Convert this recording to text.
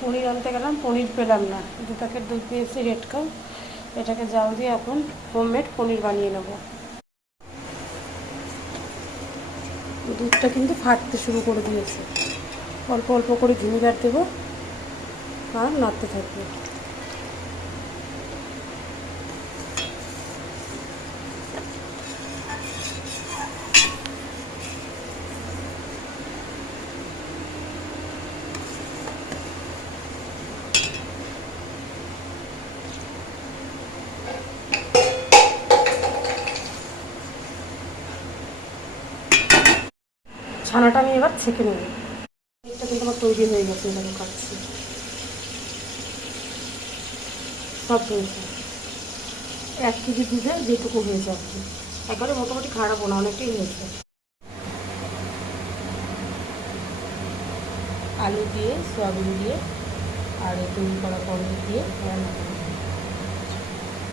পনির আনতে গেলাম, পনির পেলাম না। 2 প্যাকেট দুধ নিয়েছি রেড কাউ। এটাকে জাল দিয়ে এখন হোমমেড পনির বানিয়ে নেব। দুধটা কিন্তু ফাটতে শুরু করে দিয়েছে। অল্প অল্প করে ভিনিগার দেবো আর নাড়তে থাকবে। ছানাটা আমি এবার ছেঁকে নেব। এটা কিন্তু আমার তৈরি হয়ে গেছে, এখানে কাটছি সব হয়েছে। 1 কেজি দুধে যেটুকু হয়েছে আর কি, একবারে মোটামুটি খারাপও না, অনেকটাই হয়েছে। আলু দিয়ে, সয়াবিন দিয়ে আর তৈরি করা পনির দিয়ে রান্না করব।